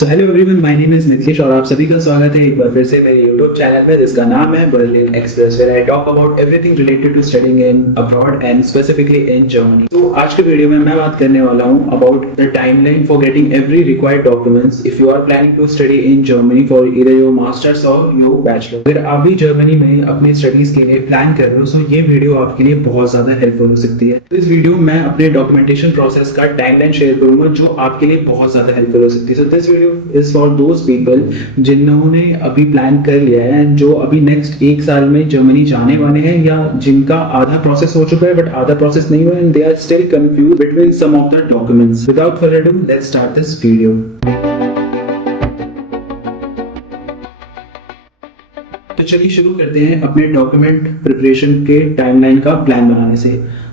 तो hello everyone, my name is Nitish और आप सभी का स्वागत है एक बार फिर से मेरे यूट्यूब चैनल में जिसका नाम है Berlin express, where I talk about everything related to studying in abroad and specifically in Germany. तो आज के वीडियो में मैं बात करने वाला हूं about the timeline for getting every required documents if you are planning to study in Germany for either your masters or your bachelor. अगर आप भी जर्मनी में अपनी स्टडीज के लिए प्लान कर रहे हो तो ये वीडियो आपके लिए बहुत ज्यादा हेल्पफुल हो सकती है। तो इस वीडियो में मैं अपने डॉक्यूमेंटेशन प्रोसेस का टाइमलाइन शेयर करूंगा जो आपके लिए बहुत ज्यादा हेल्पफुल हो सकती है। So this video is for those people जिन्होंने अभी प्लान कर लिया है एंड जो अभी नेक्स्ट एक साल में जर्मनी जाने वाले हैं, या जिनका आधा प्रोसेस हो चुका है बट आधा प्रोसेस नहीं हुआ and they are still confused between some of the documents. Without further ado, let's start this video. तो चलिए शुरू करते हैं अपने डॉक्यूमेंट प्रिपरेशन के टाइमलाइन का प्लान बनाने से।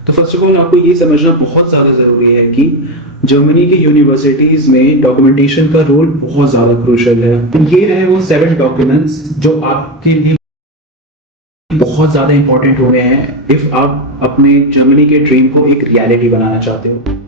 तो फर्स्ट ऑफ ऑल आपको ये समझना बहुत ज़्यादा ज़रूरी है कि जर्मनी की यूनिवर्सिटीज़ में डॉक्यूमेंटेशन का रोल बहुत ज़्यादा क्रूशियल है। तो ये है वो 7 डॉक्यूमेंट्स जो आपके लिए बहुत ज़्यादा इंपॉर्टेंट हो गए हैं इफ़ आप अपने जर्मनी के ड्रीम को एक रियलिटी बनाना चाहते हो।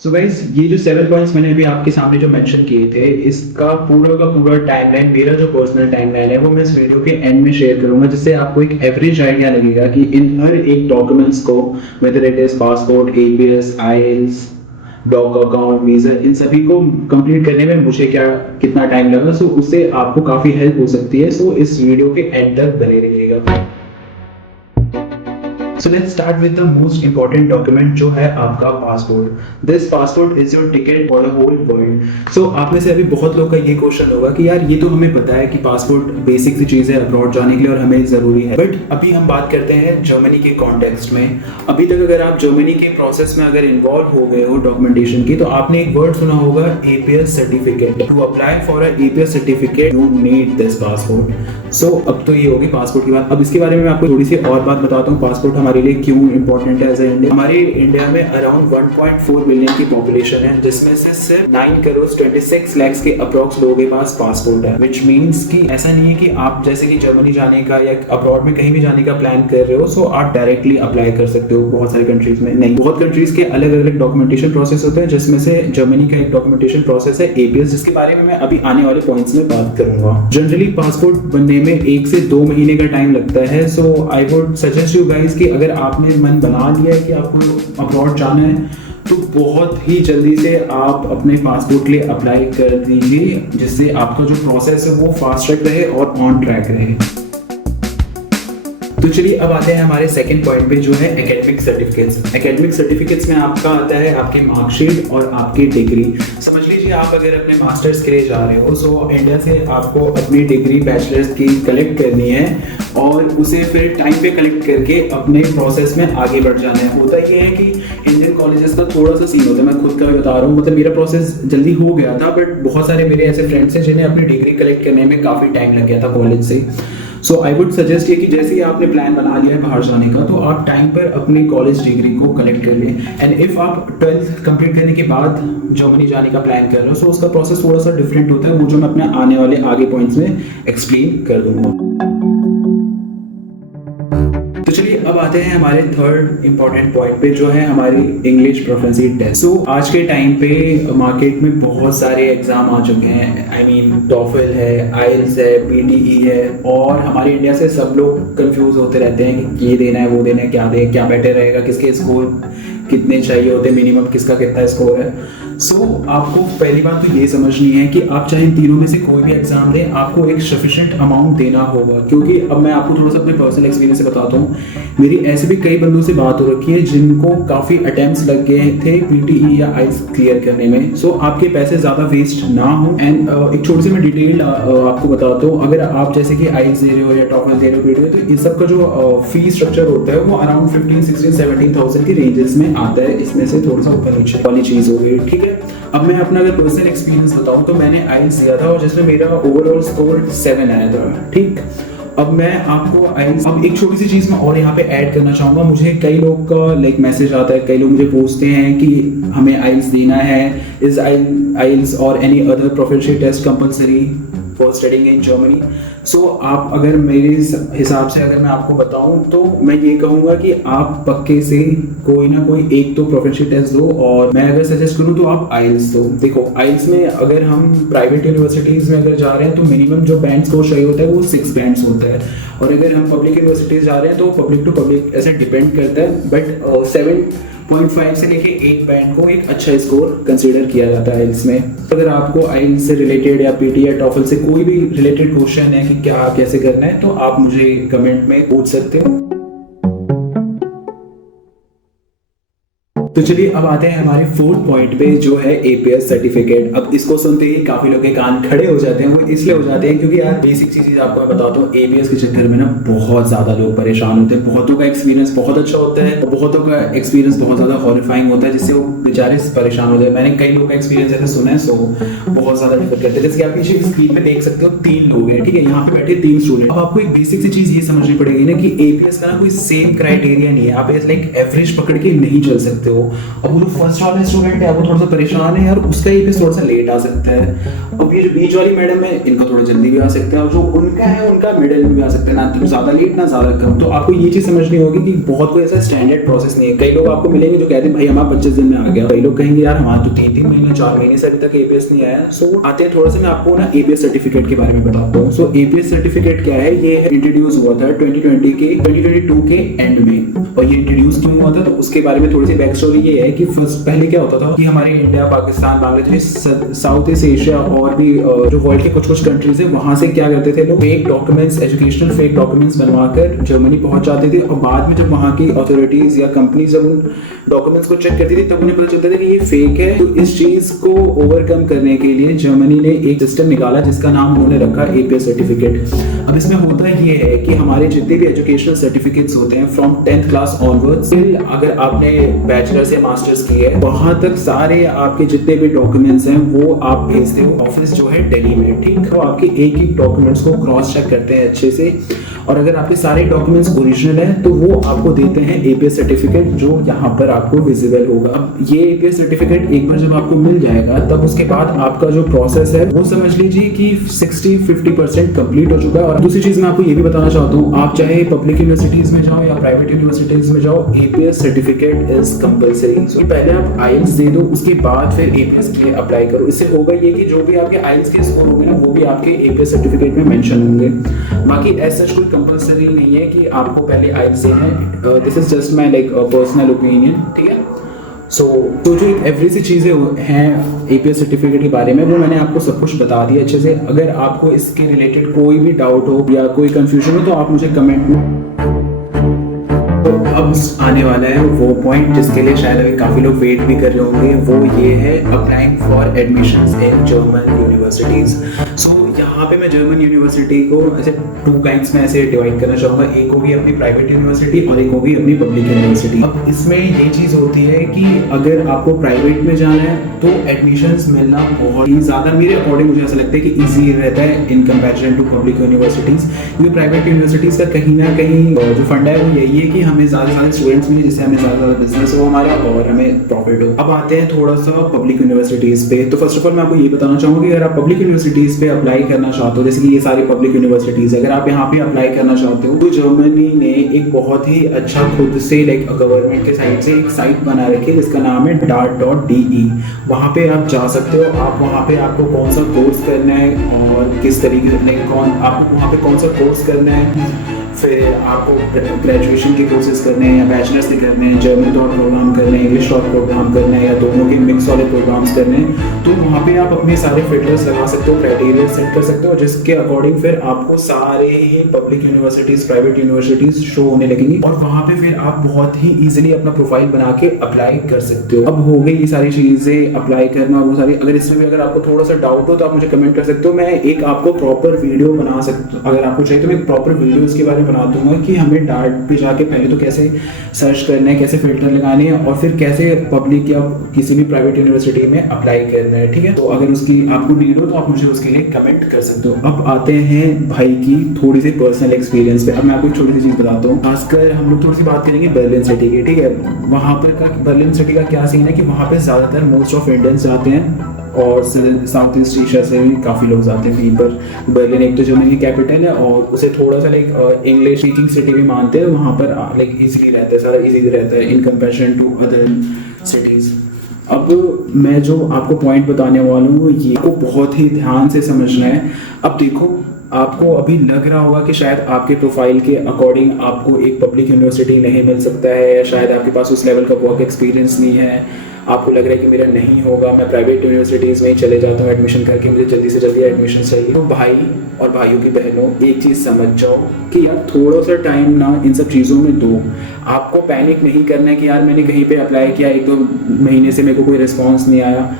सो गाइस, ये जो 7 पॉइंट्स मैंने अभी आपके सामने जो मेंशन किए थे, इसका पूरा का पूरा टाइमलाइन, मेरा जो पर्सनल टाइमलाइन है वो मैं इस वीडियो के एंड में शेयर करूंगा, जिससे आपको एक एवरेज आइडिया लगेगा कि इन हर एक डॉक्यूमेंट्स को, whether it is passport, APS, IELTS, doc account, visa, इन सभी को कंप्लीट करने में मुझे कितना टाइम लगा। सो उससे आपको काफी हेल्प हो सकती है। सो इस वीडियो के एंड तक बने रहिएगा। So let's start with the most important document जो है आपका passport. This passport is your ticket for the whole world. So आप में से अभी बहुत लोगों का ये क्वेश्चन होगा कि यार ये तो हमें पता है कि पासपोर्ट बेसिक सी चीज़ है अब्रॉड जाने के लिए और हमें ज़रूरी है, बट अभी हम बात करते हैं जर्मनी के कॉन्टेक्स्ट में। अभी तक अगर आप जर्मनी के प्रोसेस में अगर इन्वॉल्व हो गए हो डॉक्यूमेंटेशन की, तो आपने एक वर्ड सुना होगा APS certificate. To apply for a APS certificate you need this passport. So अब तो ये होगी पासपोर्ट की बात। अब इसके बारे में मैं आपको थोड़ी सी और बात बताता हूँ, पासपोर्ट हमारे लिए क्यों इंपॉर्टेंट है एज ए इंडिया। हमारे इंडिया में अराउंड 1.4 मिलियन की पॉपुलेशन है, जिसमें से सिर्फ 9 करोड़ 26 लाख के अप्रॉक्स लोगों के पास पासपोर्ट है। विच मीन्स कि ऐसा नहीं है कि आप जैसे कि जर्मनी जाने का या अब्रॉड में कहीं भी जाने का प्लान कर रहे हो सो आप डायरेक्टली अप्लाई कर सकते हो बहुत सारी कंट्रीज में। नहीं, बहुत कंट्रीज के अलग अलग डॉक्यूमेंटेशन प्रोसेस होते हैं, जिसमें से जर्मनी का एक डॉक्यूमेंटेशन प्रोसेस है एपीएस, जिसके बारे में मैं अभी आने वाले पॉइंट्स में बात करूंगा। जनरली पासपोर्ट बनने में 1 से 2 महीने का टाइम लगता है। So I would suggest you guys कि अगर आपने मन बना लिया है कि आपको अब्रॉड जाना है तो बहुत ही जल्दी से आप अपने पासपोर्ट के लिए अप्लाई कर दीजिए, जिससे आपका जो प्रोसेस है वो फास्ट ट्रैक रहे और ऑन ट्रैक रहे। तो चलिए अब आते हैं हमारे सेकंड पॉइंट पे जो है एकेडमिक सर्टिफिकेट्स। एकेडमिक सर्टिफिकेट्स में आपका आता है आपकी मार्कशीट और आपकी डिग्री। समझ लीजिए आप अगर अपने मास्टर्स के लिए जा रहे हो सो इंडिया से आपको अपनी डिग्री बैचलर्स की कलेक्ट करनी है और उसे फिर टाइम पे कलेक्ट करके अपने प्रोसेस में आगे बढ़ जाना है। होता ये है कि इंडियन कॉलेजेस का थोड़ा सा सीन होता है, मैं खुद का भी बता रहा हूँ, मतलब मेरा प्रोसेस जल्दी हो गया था, बट बहुत सारे मेरे ऐसे फ्रेंड्स हैं जिन्हें अपनी डिग्री कलेक्ट करने में काफ़ी टाइम लग गया था कॉलेज से। सो आई वुड सजेस्ट ये कि जैसे ही आपने प्लान बना लिया है बाहर जाने का, तो आप टाइम पर अपनी कॉलेज डिग्री को कलेक्ट कर लें। एंड इफ आप 12th कंप्लीट करने के बाद जर्मनी जाने का प्लान कर रहे हो सो उसका प्रोसेस थोड़ा सा डिफरेंट होता है, वो जो मैं अपने आने वाले आगे पॉइंट्स में एक्सप्लेन कर दूंगा। तो चलिए अब आते हैं हमारे थर्ड इंपॉर्टेंट पॉइंट पे जो है हमारी इंग्लिश प्रोफिशिएंसी टेस्ट। सो आज के टाइम पे मार्केट में बहुत सारे एग्जाम आ चुके हैं। आई मीन टॉफल है, आईएलटीएस है, पीटीई है, और हमारे इंडिया से सब लोग कंफ्यूज होते रहते हैं कि ये देना है वो देना है, क्या दे, क्या बेटर रहेगा, किसके स्कोर कितने चाहिए होते, मिनिमम किसका कितना स्कोर है। सो आपको पहली बात तो ये समझनी है कि आप चाहे इन तीनों में से कोई भी एग्जाम दें, आपको एक सफिशिएंट अमाउंट देना होगा। क्योंकि अब मैं आपको थोड़ा सा अपने पर्सनल एक्सपीरियंस से बताता हूँ, मेरी ऐसे भी कई बंदों से बात हो रखी है जिनको काफ़ी अटेम्प्ट्स लग गए थे पीटीई या आईएलटीएस क्लियर करने में। सो आपके पैसे ज़्यादा वेस्ट ना हो। एंड एक छोटी सी मैं डिटेल आपको बताता हूँ, अगर आप जैसे कि आईएलटीएस दे रहे हो या टॉफल दे रहे हो, पीटीई, तो इन सब का जो फी स्ट्रक्चर होता है वो अराउंड 15, 16, 17,000 की रेंजेस में आता है। इसमें से थोड़ा सा ऊपर नीचे वाली चीज़ हो गई, ठीक है। अब मैं अपना अगर पर्सनल एक्सपीरियंस बताऊं तो मैंने आईएलटीएस दिया था और जिसमें मेरा ओवरऑल स्कोर 7 आया था, ठीक। अब मैं आपको आईएलटीएस, अब एक छोटी सी चीज़ मैं और यहाँ पे ऐड करना चाहूँगा। मुझे कई लोग का लाइक मैसेज आता है, कई लोग मुझे पूछते हैं कि हमें आईएलटीएस देना है, इज आईएलटीएस और any other proficiency test compulsory. For studying in Germany. So आप अगर मेरे हिसाब से अगर मैं आपको बताऊं तो मैं ये कहूँगा कि आप पक्के से कोई ना कोई एक तो प्रोफेशनल टेस्ट दो, और मैं अगर सजेस्ट करूँ तो आप आइल्स दो। देखो आइल्स में अगर हम प्राइवेट यूनिवर्सिटीज़ में अगर जा रहे हैं तो मिनिमम जो बैंड स्कोर चाहिए होता है वो 6 बैंड्स होता है, और अगर हम पब्लिक यूनिवर्सिटीज़ जा रहे हैं तो पब्लिक टू पब्लिक ऐसे डिपेंड करता है, बट 7.5 से लेके 8 बैंड को एक अच्छा स्कोर कंसीडर किया जाता है आइल्स में। अगर आपको आइल्स से रिलेटेड या पीटी या टॉफल से कोई भी रिलेटेड क्वेश्चन है कि क्या कैसे करना है, तो आप मुझे कमेंट में पूछ सकते हो। तो चलिए अब आते हैं हमारे 4th पॉइंट पे, जो है एपीएस सर्टिफिकेट। अब इसको सुनते ही काफी लोग के कान खड़े हो जाते हैं। वो इसलिए हो जाते हैं क्योंकि यार बेसिक चीजें आपको मैं बताता हूँ, एपीएस के चक्कर में ना बहुत ज्यादा लोग परेशान होते हैं। बहुतों का एक्सपीरियंस बहुत अच्छा होता है और बहुतों का एक्सपीरियंस बहुत ज्यादा हॉरिफाइंग होता है, जिससे वो बेचारे परेशान हो जाए। मैंने कई लोगों का एक्सपीरियंस ऐसे सुना है, सो बहुत ज्यादा डिफर करते हैं। जैसे कि आप पीछे स्क्रीन पे देख सकते हो 3 लोग हैं, ठीक है, यहाँ पे बैठे 3 स्टूडेंट। अब आपको एक बेसिक सी चीज ये समझनी पड़ेगी ना कि एपीएस का ना कोई सेम क्राइटेरिया नहीं है। आप लाइक एवरेज पकड़ के नहीं चल सकते हो। अब वो फर्स्ट वाला स्टूडेंट है वो थोड़ा सा परेशान है यार, उसका एपीएस थोड़ा सा लेट आ सकता है। अब ये जो बीच वाली मैडम है इनका थोड़ा जल्दी भी आ सकता है, और जो उनका है उनका मिडिल में भी आ सकता है, ना तो ज्यादा लेट ना ज्यादा कम। तो आपको ये चीज समझनी होगी कि बहुत कोई ऐसा स्टैंडर्ड प्रोसेस नहीं है। कई लोग आपको मिलेंगे जो कहते हैं भाई हमारा 25 दिन में आ गया, कई लोग कहेंगे यार हमारा तो 3 महीने 4 महीने से अभी तक एपीएस नहीं आया। सो आते हैं थोड़ा सा मैं आपको ना एपीएस सर्टिफिकेट के बारे में बताता हूँ। सो एपीएस सर्टिफिकेट क्या है, ये इंट्रोड्यूस हुआ था 2022 के एंड में, और ये इंट्रोड्यूस क्यों हुआ था तो उसके बारे में थोड़ी सी बैक स्टोरी ये है कि पहले क्या होता था कि हमारे India, Pakistan, Bangladesh, south east Asia और भी जो वर्ल्ड के कुछ कंट्रीज है वहां से क्या करते थे लोग, fake documents, educational fake documents बनवाकर जर्मनी पहुंच जाते थे, और बाद में जब वहां की अथॉरिटीज या कंपनीज जब उन डॉक्यूमेंट्स को चेक करती थी तब उन्हें पता चलता था कि ये फेक है। तो इस चीज को ओवरकम करने के लिए जर्मनी ने एक सिस्टम निकाला जिसका नाम उन्होंने रखा एपीएस सर्टिफिकेट। अब इसमें होता ये है कि हमारे जितने भी एजुकेशनल सर्टिफिकेट्स होते हैं फ्रॉम 10th क्लास ऑनवर्ड्स, अगर आपने बैचलर्स या मास्टर्स किए है वहां तक सारे आपके जितने भी डॉक्यूमेंट्स हैं वो आप भेजते हो ऑफिस जो है दिल्ली में, ठीक है। आपके एक एक डॉक्यूमेंट्स को क्रॉस चेक करते हैं अच्छे से, और अगर आपके सारे डॉक्यूमेंट्स ओरिजिनल है तो वो आपको देते हैं एपीएस सर्टिफिकेट, जो यहाँ पर आपको विजिबल होगा। अब ये एपीएस सर्टिफिकेट एक बार जब आपको मिल जाएगा तब उसके बाद आपका जो प्रोसेस है वो समझ लीजिए कि 60-50% कंप्लीट हो चुका है। और दूसरी चीज मैं आपको ये भी बताना चाहता हूँ, आप चाहे पब्लिक यूनिवर्सिटीज में जाओ या प्राइवेट यूनिवर्सिटीज में जाओ, एपीएस सर्टिफिकेट इज कंपलसरी। सो पहले आप आइल्स दे दो, उसके बाद फिर एपीएस के लिए अप्लाई करो। इससे होगा ये कि जो भी आपके आइल्स के स्कोर होंगे ना वो भी आपके एपीएस सर्टिफिकेट में मेंशन होंगे। बाकी ऐसा कोई कंपलसरी नहीं है कि आपको पहले आइल्स देना है। This is just my like personal opinion, ठीक है। सो तो जो एवरी सी चीज़ें हैं एपीएस सर्टिफिकेट के बारे में वो मैंने आपको सब कुछ बता दिया अच्छे से। अगर आपको इसके रिलेटेड कोई भी डाउट हो या कोई कंफ्यूजन हो तो आप मुझे कमेंट में। तो अब आने वाला है वो पॉइंट जिसके लिए शायद अभी काफ़ी लोग वेट भी कर रहे होंगे, वो ये है applying for admissions in German universities. So यहाँ पे मैं जर्मन यूनिवर्सिटी को ऐसे 2 काइंड्स में ऐसे डिवाइड करना चाहूँगा। एक होगी अपनी प्राइवेट यूनिवर्सिटी और एक होगी अपनी पब्लिक यूनिवर्सिटी। अब इसमें ये चीज़ होती है कि अगर आपको प्राइवेट में जाना है तो एडमिशंस मिलना बहुत ही ज़्यादा, मेरे अकॉर्डिंग मुझे ऐसा लगता है कि ईजी रहता है in comparison to public universities. क्योंकि प्राइवेट यूनिवर्सिटीज़ का कहीं ना कहीं जो फंडा है वो यही है कि हमें ज़्यादा से ज़्यादा स्टूडेंट्स मिले, जिससे हमें ज़्यादा ज़्यादा बिजनेस हो हमारा और हमें प्रॉफिट हो। अब आते हैं थोड़ा सा पब्लिक यूनिवर्सिटीज़ पे। तो फर्स्ट ऑफ ऑल मैं आपको ये बताना चाहूँगा कि अगर आप पब्लिक यूनिवर्सिटीज़ पे अप्लाई करना चाहते हो, जैसे कि ये सारी पब्लिक यूनिवर्सिटीज़, अगर आप यहाँ पे अप्लाई करना चाहते हो तो जर्मनी ने एक बहुत ही अच्छा खुद से लाइक गवर्नमेंट के साइड से एक साइट बना रखी है जिसका नाम है dart.de। वहाँ पे आप जा सकते हो। आप वहाँ पे आपको कौन सा कोर्स करना है और किस तरीके से आपको वहाँ पे कौन सा कोर्स करना है, फिर आपको ग्रेजुएशन के कोर्सेज करने हैं या बैचलर्स के करने हैं, जर्मन डॉट प्रोग्राम करने हैं, इंग्लिश डॉट प्रोग्राम करने हैं या दोनों के मिक्स वाले प्रोग्राम्स करने हैं, तो वहाँ पे आप अपने सारे फिल्टर्स लगा सकते हो, क्राइटेरिया सेट कर सकते हो, जिसके अकॉर्डिंग फिर आपको सारे ही public universities, private universities show होने लगेंगी और वहाँ पे फिर आप बहुत ही ईजिली अपना प्रोफाइल बना के अप्लाई कर सकते हो। अब हो गई ये सारी चीज़ें अप्लाई करना और वो सारी। अगर इसमें भी अगर आपको थोड़ा सा डाउट हो तो आप मुझे कमेंट कर सकते हो। मैं एक आपको प्रॉपर वीडियो बना सकता हूँ, अगर आपको चाहिए तो मैं प्रॉपर वीडियो इसके बारे में बना दूंगा कि हमें डार्ट पे जाके पहले तो कैसे सर्च करना है, कैसे फिल्टर लगाने हैं और फिर कैसे पब्लिक या किसी भी प्राइवेट यूनिवर्सिटी में अप्लाई करना है, ठीक है। तो अगर उसकी आपको नीड हो तो आप मुझे उसके लिए कमेंट कर सकते हो। अब आते हैं भाई की थोड़ी सी पर्सनल एक्सपीरियंस पे। अब मैं आपको एक छोटी सी चीज़ बताता हूँ। खासकर हम लोग थोड़ी सी बात करेंगे बर्लिन सिटी की, ठीक है। वहाँ पर का बर्लिन सिटी का क्या सीन है कि वहाँ पे ज़्यादातर मोस्ट ऑफ इंडियंस जाते हैं और साउथ ईस्ट एशिया से भी काफ़ी लोग आते हैं वहीं पर। बर्लिन एक तो जर्मनी की कैपिटल है और उसे थोड़ा सा लाइक इंग्लिश स्पीकिंग सिटी भी मानते हैं, वहाँ पर लाइक ईजिली रहता है, सारा ईजी रहता है in comparison to other cities. अब मैं जो आपको पॉइंट बताने वाला हूँ ये को बहुत ही ध्यान से समझना है। अब देखो, आपको अभी लग रहा होगा कि शायद आपके प्रोफाइल के अकॉर्डिंग आपको एक पब्लिक यूनिवर्सिटी नहीं मिल सकता है, या शायद आपके पास उस लेवल का वर्क एक्सपीरियंस नहीं है, आपको लग रहा है कि मेरा नहीं होगा, मैं प्राइवेट यूनिवर्सिटीज़ में ही चले जाता हूँ एडमिशन करके, मुझे जल्दी से जल्दी एडमिशन चाहिए। तो भाई और भाइयों की बहनों, एक चीज़ समझ जाओ कि यार थोड़ा सा टाइम ना इन सब चीज़ों में दो। आपको पैनिक नहीं करना है कि यार मैंने कहीं पे अप्लाई किया, 1-2 महीने से मेरे को कोई रिस्पॉन्स नहीं आया।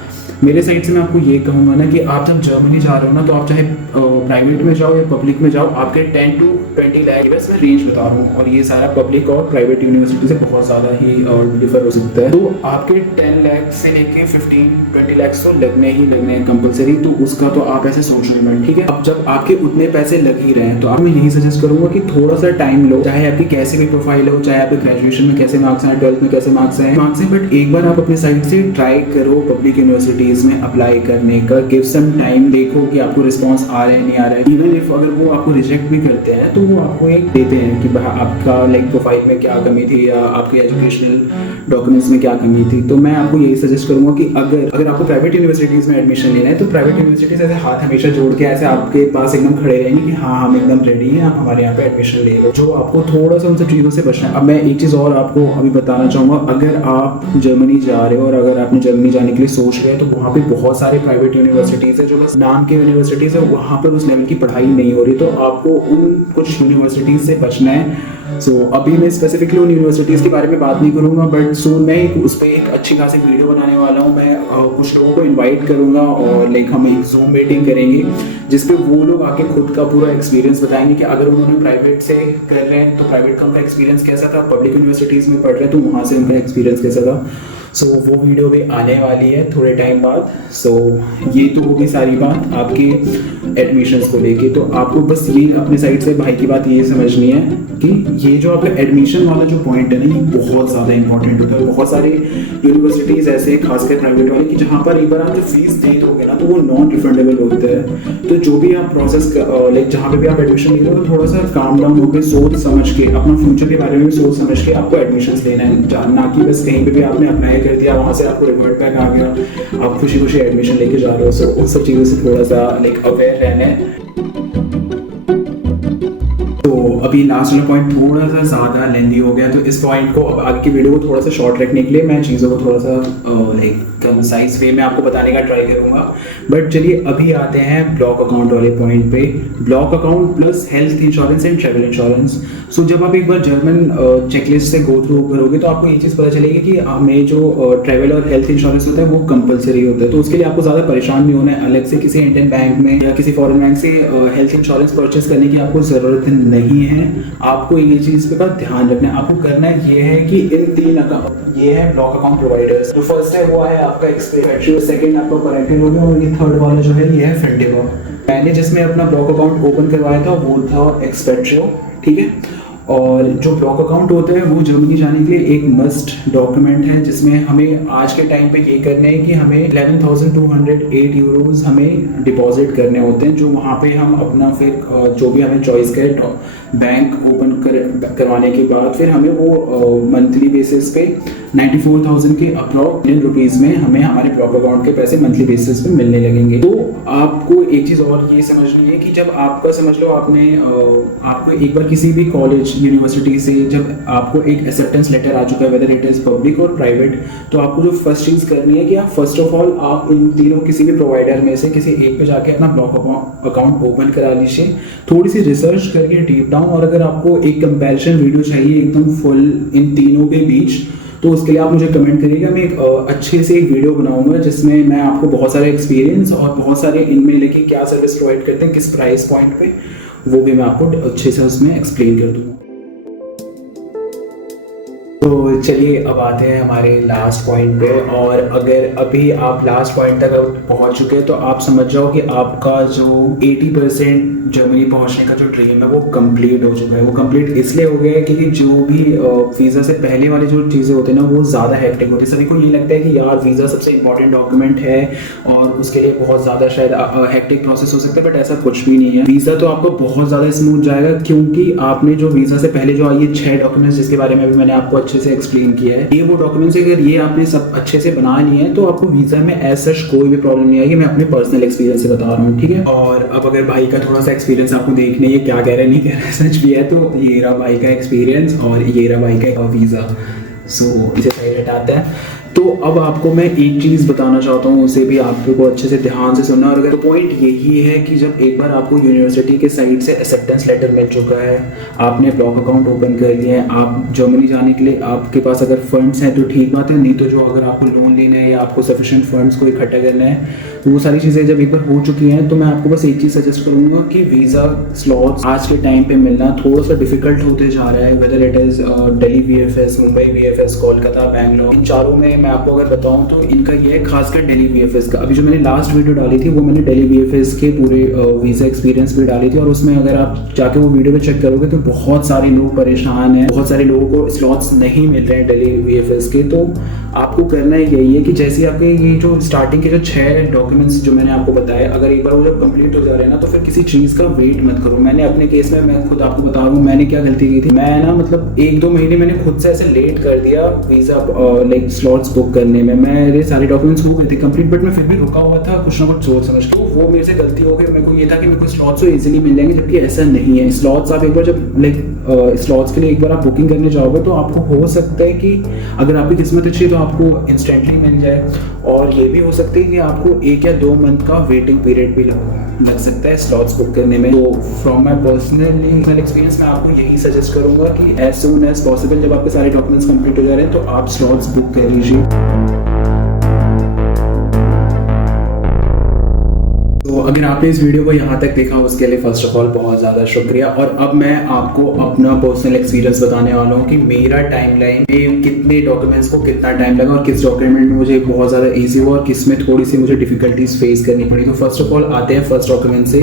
मेरे साइड से मैं आपको ये कहूँगा ना कि आप जब जर्मनी जा रहे हो ना, तो आप चाहे प्राइवेट में जाओ या पब्लिक में जाओ, आपके 10 to 20 लाख बस मैं रेंज बता रहा हूँ, और ये सारा पब्लिक और प्राइवेट यूनिवर्सिटी से बहुत ज़्यादा ही डिफर हो सकता है। तो आपके 10 लाख से लेके 15-20 लाख तो लगने ही लगने हैं कंपलसरी, तो उसका तो आप ऐसे सोच रहे हैं, ठीक है। अब जब आपके उतने पैसे लग ही रहे हैं तो आप मैं यही सजेस्ट करूँगा कि थोड़ा सा टाइम लो, चाहे आपकी कैसी भी प्रोफाइल हो, चाहे आपके ग्रेजुएशन में कैसे मार्क्स आए, 12th में कैसे मार्क्स आए, बट एक बार आप अपने साइड से ट्राई करो पब्लिक यूनिवर्सिटीज़ में अप्लाई करने का। गिव सम टाइम, देखो कि आपको रिस्पांस आ रहा है नहीं आ रहा है। इवन इफ अगर वो आपको रिजेक्ट भी करते हैं तो वो आपको एक देते हैं कि आपका लाइक प्रोफाइल में क्या कमी थी या आपके एजुकेशनल डॉक्यूमेंट्स में क्या कमी थी। तो मैं आपको यही सजेस्ट करूंगा कि अगर आपको प्राइवेट यूनिवर्सिटीज़ में एडमिशन लेना है तो प्राइवेट यूनिवर्सिटीज़ ऐसे हाथ हमेशा जोड़ के ऐसे आपके पास एकदम खड़े रहेंगे कि हाँ हम एकदम रेडी हैं, आप हमारे यहाँ पे एडमिशन ले लो। जो आपको थोड़ा सा उन सब चीज़ों से बचना है। अब मैं एक चीज़ और आपको अभी बताना चाहूँगा, अगर आप जर्मनी जा रहे हो और अगर आपने जर्मनी जाने के लिए सोच रहे हैं तो वहाँ पे बहुत सारे प्राइवेट यूनिवर्सिटीज़ है जो बस नाम के यूनिवर्सिटीज़ है, वहाँ पर उस लेवल की पढ़ाई नहीं हो रही, तो आपको उन कुछ यूनिवर्सिटीज़ से बचना है। सो अभी मैं स्पेसिफिकली उन यूनिवर्सिटीज़ के बारे में बात नहीं करूँगा, बट सून मैं उस पर एक अच्छी खासी वीडियो बनाने वाला हूँ। मैं कुछ लोगों को इनवाइट करूँगा और लाइक हम एक जूम मीटिंग करेंगे जिसपे वो लोग आके खुद का पूरा एक्सपीरियंस बताएंगे कि अगर उन्होंने प्राइवेट से कर रहे हैं तो प्राइवेट का उनका एक्सपीरियंस कैसा था, पब्लिक यूनिवर्सिटीज़ में पढ़ रहे हैं तो वहाँ से उनका एक्सपीरियंस कैसा था। सो वो वीडियो भी आने वाली है थोड़े टाइम बाद। सो ये तो होगी सारी बात आपके एडमिशन्स को लेके। तो आपको बस ये अपने साइड से भाई की बात ये समझनी है कि ये जो आपका एडमिशन वाला जो पॉइंट है ना, ये बहुत ज़्यादा इंपॉर्टेंट होता है। बहुत सारी यूनिवर्सिटीज़ ऐसे हैं, खासकर प्राइवेट वाले, कि जहाँ पर एक बार आप जो फीस दे दोगे ना तो वो नॉन रिफंडेबल होता है। तो जो भी आप प्रोसेस लाइक जहाँ पे भी आप एडमिशन ले रहे हो तो थोड़ा सा काम डाउन होकर सोच समझ के, अपना फ्यूचर के बारे में भी सोच समझ के आपको एडमिशन लेना है, ना कि बस कहीं पे भी आपने अप्लाई कर दिया, वहाँ से आपको रिवर्ट बैक आ गया, आप खुशी खुशी एडमिशन लेके जा रहे हो। सो उन सब चीज़ों से थोड़ा सा लाइक अवेयर रहना है। तो अभी लास्ट वाला पॉइंट थोड़ा सा ज़्यादा लेंदी हो गया, तो इस पॉइंट को अब आगे की वीडियो को थोड़ा सा शॉर्ट रखने के लिए मैं चीज़ों को थोड़ा सा लाइक कंसाइज वे में आपको बताने का ट्राई करूँगा। बट चलिए अभी आते हैं ब्लॉक अकाउंट वाले पॉइंट पे। Block account plus health insurance and travel insurance. So जब आप एक बार जर्मन चेकलिस्ट से गो थ्रू करोगे तो आपको ये चीज़ पता चलेगी कि हमें जो ट्रैवल और हेल्थ इंश्योरेंस होता है वो कंपलसरी होता है। तो उसके लिए आपको ज़्यादा परेशान नहीं होना है, अलग से किसी इंडियन बैंक में या किसी फॉरेन बैंक से हेल्थ इंश्योरेंस परचेस करने की आपको ज़रूरत नहीं है। आपको ये चीज़ का ध्यान रखना है। आपको करना ये है कि इन 3 अकाउंट, ये है ब्लॉक अकाउंट प्रोवाइडर्स। तो फर्स्ट है वो है आपका एक्सपेक्ट्रियो, सेकंड आपका करेक्टेड हो गया, और ये थर्ड वाला जो है ये है फिनटेको। मैंने जिसमें अपना ब्लॉक अकाउंट ओपन करवाया था वो था एक्सपेक्ट्रियो, ठीक है। और जो ब्लॉक अकाउंट होता है वो जर्मनी जाने के लिए एक मस्ट डॉक्यूमेंट है, जिसमें हमें आज के टाइम पे ये करना है कि हमें 11,208 यूरोज हमें डिपॉजिट करने होते हैं, जो वहाँ पे हम अपना फिर जो भी हमें चॉइस करे बैंक ओपन करवाने के बाद फिर हमें वो मंथली बेसिस पे 94,000 के अप्रॉक्स इंडियन रुपीज़ में हमें हमारे ब्लॉक अकाउंट के पैसे मंथली बेसिस पे मिलने लगेंगे। तो आपको एक चीज़ और ये समझनी है कि जब आपका समझ लो आपने आपको एक बार किसी भी कॉलेज यूनिवर्सिटी से जब आपको एक एक्सेप्टेंस लेटर आ चुका है, वेदर इट इज़ पब्लिक और प्राइवेट, तो आपको जो फर्स्ट चीज़ करनी है कि आप फर्स्ट ऑफ ऑल आप इन तीनों किसी भी प्रोवाइडर में से किसी एक पे जाके अपना ब्लॉक अकाउंट ओपन करा लीजिए। थोड़ी सी रिसर्च करके डीप डाउन, और अगर आपको एक कंपैरिजन वीडियो चाहिए एकदम फुल इन तीनों के बीच, तो उसके लिए आप मुझे कमेंट करिएगा। मैं एक अच्छे से एक वीडियो बनाऊंगा जिसमें मैं आपको बहुत सारे एक्सपीरियंस और बहुत सारे इनमें लेके क्या सर्विस प्रोवाइड करते हैं, किस प्राइस पॉइंट पे, वो भी मैं आपको अच्छे से उसमें एक्सप्लेन कर दूंगा। तो चलिए अब आते हैं हमारे लास्ट पॉइंट पे। और अगर अभी आप लास्ट पॉइंट तक पहुंच चुके हैं तो आप समझ जाओ कि आपका जो 80% जर्मनी पहुंचने का जो ड्रीम है वो कंप्लीट हो चुका है। वो कंप्लीट इसलिए हो गया है क्योंकि जो भी वीज़ा से पहले वाली जो चीज़ें होती हैं ना वो ज़्यादा हेक्टिक होती है। सभी को ये लगता है कि यार वीज़ा सबसे इंपॉर्टेंट डॉक्यूमेंट है और उसके लिए बहुत ज़्यादा शायद हेक्टिक प्रोसेस हो सकता है, बट ऐसा कुछ भी नहीं है। वीज़ा तो आपको बहुत ज़्यादा स्मूथ जाएगा क्योंकि आपने जो वीज़ा से पहले जो ये 6 डॉक्यूमेंट्स जिसके बारे में भी मैंने आपको अच्छे से एक्सप्लेन किया है, ये वो डॉक्यूमेंट्स अगर ये आपने सब अच्छे से बना लिए हैं तो आपको वीज़ा में ऐसा कोई भी प्रॉब्लम नहीं आएगी। मैं अपने पर्सनल एक्सपीरियंस से बता रहा हूँ, ठीक है। और अब अगर भाई का थोड़ा सा एक्सपीरियंस आपको देखने ये क्या कह रहा है नहीं कह रहा है सच भी है, तो ये रहा भाई का एक्सपीरियंस और ये रहा भाई का वीज़ा। सो इसे सही हटाते हैं। तो अब आपको मैं एक चीज़ बताना चाहता हूँ, उसे भी आपको अच्छे से ध्यान से सुनना। और अगर पॉइंट यही है कि जब एक बार आपको यूनिवर्सिटी के साइड से एक्सेप्टेंस लेटर मिल चुका है, आपने ब्लॉक अकाउंट ओपन कर लिया है, आप जर्मनी जाने के लिए आपके पास अगर फंड्स हैं तो ठीक बात है, नहीं तो जो अगर आपको लोन लेना है या आपको सफिशिएंट फंड्स को इकट्ठा करना है, वो सारी चीज़ें जब एक बार हो चुकी हैं तो मैं आपको बस एक चीज़ सजेस्ट करूँगा कि वीज़ा स्लॉट्स आज के टाइम पे मिलना थोड़ा सा डिफिकल्ट होते जा रहा है। Whether it is Delhi VFS, Mumbai VFS, Kolkata, Bangalore, इन चारों में मैं आपको अगर बताऊँ तो इनका ये है, खासकर दिल्ली VFS का। अभी जो मैंने लास्ट वीडियो डाली थी वो मैंने दिल्ली VFS के पूरे वीज़ा एक्सपीरियंस भी डाली थी, और उसमें अगर आप जाके वो वीडियो पे चेक करोगे तो बहुत सारे लोग परेशान हैं, बहुत सारे लोगों को स्लॉट्स नहीं मिल रहे हैं दिल्ली VFS के। तो आपको करना यही है कि जैसे आपके ये जो स्टार्टिंग के जो 6 डॉक्यूमेंट्स जो मैंने आपको बताया, अगर एक बार वो जब कंप्लीट हो जा रहे हैं ना तो फिर किसी चीज़ का वेट मत करो। मैंने अपने केस में मैं खुद आपको बता रहा हूँ मैंने क्या गलती की थी। मैं ना मतलब 1-2 महीने मैंने खुद से ऐसे लेट कर दिया वीज़ा लाइक स्लॉट्स बुक करने में। मेरे सारे डॉक्यूमेंट्स हो गए थे कंप्लीट, बट मैं फिर भी रुका हुआ था कुछ ना कुछ सोच समझ के। वो मेरे से गलती हो गई। मेरे को ये था कि मेरे को स्लॉट्स तो ईजिली मिल जाएंगे, जबकि ऐसा नहीं है। स्लॉट्स आप एक बार जब लाइक स्लॉट्स के लिए एक बार आप बुकिंग करने जाओगे तो आपको हो सकता है कि अगर आपकी किस्मत अच्छी है तो आपको इंस्टेंटली मिल जाए, और ये भी हो सकता है कि आपको 1 या 2 मंथ का वेटिंग पीरियड भी लग सकता है स्लॉट्स बुक करने में। तो फ्रॉम माई पर्सनल एक्सपीरियंस मैं आपको यही सजेस्ट करूंगा कि एज सून एज पॉसिबल जब आपके सारे डॉक्यूमेंट्स कंप्लीट हो जा रहे हैं तो आप स्लॉट्स बुक कर लीजिए। तो अगर आपने इस वीडियो को यहाँ तक देखा उसके लिए फर्स्ट ऑफ ऑल बहुत ज़्यादा शुक्रिया। और अब मैं आपको अपना पर्सनल एक्सपीरियंस बताने वाला हूँ कि मेरा टाइमलाइन में कितने डॉक्यूमेंट्स को कितना टाइम लगा और किस डॉक्यूमेंट में मुझे बहुत ज़्यादा इजी हुआ और किस में थोड़ी सी मुझे डिफिकल्टीज फेस करनी पड़ी। तो फर्स्ट ऑफ ऑल आते हैं फर्स्ट डॉक्यूमेंट से,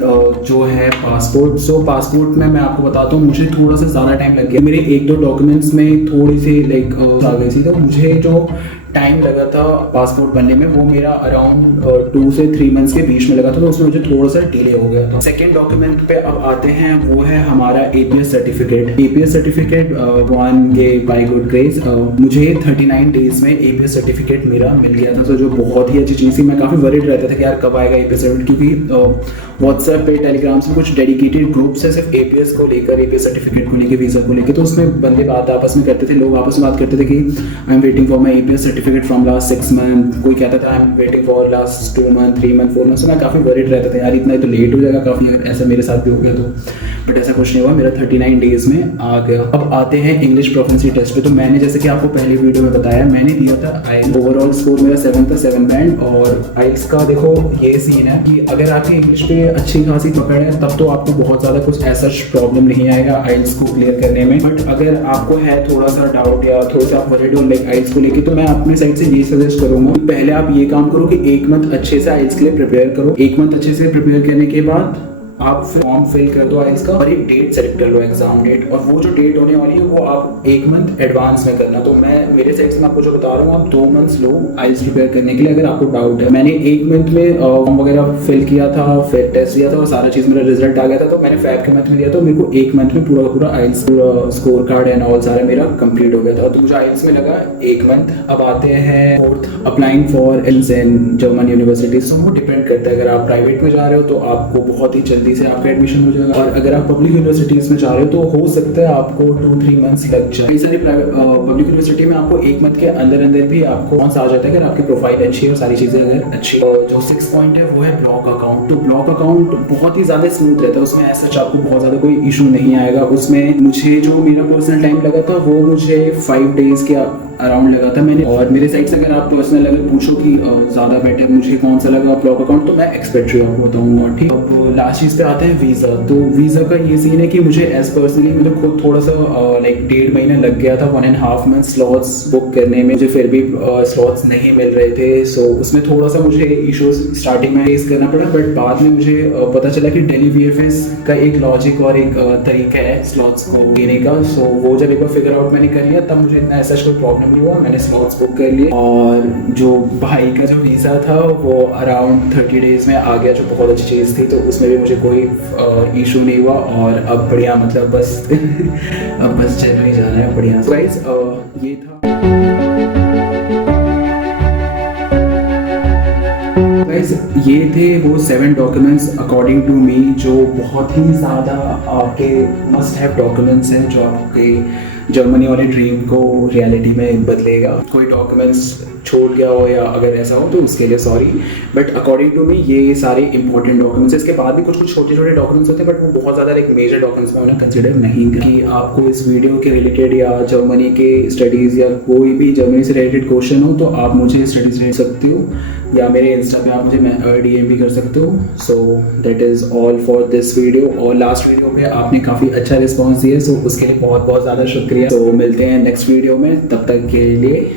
जो है पासपोर्ट। सो पासपोर्ट में मैं आपको बताता हूँ मुझे थोड़ा सा ज़्यादा टाइम लग गया। मेरे 1-2 डॉक्यूमेंट्स में थोड़ी सी लाइक आ गई थी, तो मुझे जो टाइम लगा था पासपोर्ट बनने में वो मेरा अराउंड 2 से 3 मंथ्स के बीच में लगा था, तो उसमें मुझे थोड़ा सा डिले हो गया था। सेकेंड डॉक्यूमेंट पे अब आते हैं, वो है हमारा APS certificate. APS certificate one के बाय गुड ग्रेस मुझे 39 डेज में APS सर्टिफिकेट मेरा मिल गया था, तो जो बहुत ही अच्छी चीज़ थी। मैं काफ़ी वरीड रहता था कि यार कब आएगा APS सर्टिफिकेट, क्योंकि व्हाट्सएप पे टेलीग्राम से कुछ डेडिकेटेड ग्रुप्स है सिर्फ APS को लेकर, APS सर्टिफिकेट को लेकर, वीज़ा को लेकर। तो उसमें बंदे बात आपस में करते थे, लोग आपस में बात करते थे कि I am waiting for my APS certificate from last 6 month, कोई कहता था I am waiting for last 2 month, 3 month, 4 month. मैं काफ़ी वरीड रहता था यार इतना तो लेट हो जाएगा काफ़ी, अगर ऐसा मेरे साथ भी हो गया तो, बट ऐसा कुछ नहीं हुआ, मेरा 39 डेज में आ गया। अब आते हैं इंग्लिश प्रोफिशिएंसी टेस्ट पे। तो मैंने जैसे कि आपको पहले वीडियो में बताया, मैंने दिया था आइल्स, ओवरऑल स्कोर मेरा 7 था, 7 बैंड। और आइल्स का देखो ये सीन है कि अगर आपकी इंग्लिश पे अच्छी खासी पकड़ है तब तो आपको बहुत ज़्यादा कुछ ऐसा प्रॉब्लम नहीं आएगा आइल्स को क्लियर करने में। बट अगर आपको है थोड़ा सा डाउट या थोड़ा सा आप वरीड हो लाइक आइल्स को लेके, तो मैं अपने साइड से ये सजेस्ट करूंगा पहले आप ये काम करो कि 1 मंथ अच्छे से आइल्स के लिए प्रिपेयर करो। 1 मंथ अच्छे से प्रिपेयर करने के बाद आप फॉर्म फिल कर दो आइल्स का और एक डेट सेलेक्ट कर लो, एग्जाम डेट। और वो जो डेट होने वाली है वो आप 1 मंथ एडवांस में करना। तो मैं मेरे साइड से आपको जो बता रहा हूँ, आप 2 मंथ्स लो आइल्स प्रिपेयर करने के लिए अगर आपको डाउट है। मैंने 1 मंथ में फॉर्म वगैरह फिल किया था, फिर टेस्ट दिया था और सारा चीज़ मेरा रिजल्ट आ गया था। तो मैंने फेब के मंथ में दिया, तो मेरे को 1 मंथ में पूरा आइल्स पूरा स्कोर कार्ड एंड ऑल सारा मेरा कंप्लीट हो गया था। तो मुझे आइल्स में लगा 1 मंथ। अब आते हैं fourth, applying for else in German universities. तो वो डिपेंड करता है, अगर आप प्राइवेट में जा रहे हो तो आपको बहुत ही जल्दी से आपका एडमिशन, और अगर आप पब्लिक यूनिवर्सिटीज में जा रहे हो तो हो सकता है आपको 2-3 मंथ्स लग जाए। कई सारी पब्लिक यूनिवर्सिटी में आपको 1 मंथ के अंदर भी आपको कौन सा आ जाता है अगर आपकी प्रोफाइल अच्छी है और सारी चीजें अगर अच्छी। जो 6 पॉइंट है वो है ब्लॉक अकाउंट। तो ब्लॉक अकाउंट बहुत ही ज्यादा स्मूथ रहता है, उसमें ऐसा आपको बहुत ज्यादा कोई इशू नहीं आएगा। उसमें मुझे जो मेरा पर्सनल टाइम लगा था वो मुझे 5 डेज के अराउंड लगा था मैंने। और मेरे साइड से अगर आप पर्सनल अगर पूछो कि ज़्यादा बेटर मुझे कौन सा लगा ब्लॉक अकाउंट, तो मैं एक्सपेक्ट्री आपको बताऊंगा। ठीक, अब लास्ट चीज़ पे आते हैं वीज़ा। तो वीज़ा का ये सीन है कि मुझे एज पर्सनली मुझे खुद थोड़ा सा लाइक 1.5 महीने लग गया था, 1.5 मंथ स्लॉट्स बुक करने में। मुझे फिर भी स्लॉट्स नहीं मिल रहे थे। सो उसमें थोड़ा सा मुझे इश्यूज स्टार्टिंग में फेस करना पड़ा, बट बाद में मुझे पता चला कि दिल्ली VFS का एक लॉजिक और एक तरीका है स्लॉट्स को लेने का। सो वो जब एक बार फिगर आउट मैंने कर लिया, तब मुझे इतना ऐसा कोई प्रॉब्लम नहीं हुआ। मैंने स्लॉट्स बुक कर लिए और जो भाई का जो वीज़ा था वो अराउंड 30 डेज में आ गया, जो बहुत अच्छी चीज़ थी। तो उसमें भी मुझे कोई इशू नहीं हुआ और अब बढ़िया, मतलब बस अब बस जर्मनी जाना है बढ़िया। गाइस ये था गाइस, ये थे वो 7 डॉक्यूमेंट्स अकॉर्डिंग टू मी जो बहुत ही ज़्यादा आपके मस्ट हैव डॉक्यूमेंट्स हैं, जो आपके जर्मनी वाले ड्रीम को रियलिटी में बदलेगा। कोई डॉक्यूमेंट्स छोड़ गया हो या अगर ऐसा हो तो उसके लिए sorry, but according to me ये सारे इंपॉर्टेंट डॉक्यूमेंट्स। इसके बाद भी कुछ कुछ छोटे छोटे डॉक्यूमेंट्स होते हैं, बट वो बहुत ज़्यादा एक मेजर डॉक्यूमेंट्स में उन्हें कंसिडर नहीं किया। कि आपको इस वीडियो के रिलेटेड या जर्मनी के स्टडीज़ या कोई भी जर्मनी से रिलेटेड क्वेश्चन हो तो आप मुझे स्टडीज़ भेज सकते हो या मेरे इंस्टा पे आप मुझे DM भी कर सकते हो। So that is all for this video. और लास्ट वीडियो पे आपने काफ़ी अच्छा रिस्पॉन्स दिया, सो उसके लिए बहुत बहुत ज़्यादा शुक्रिया। तो मिलते हैं नेक्स्ट वीडियो में, तब तक के लिए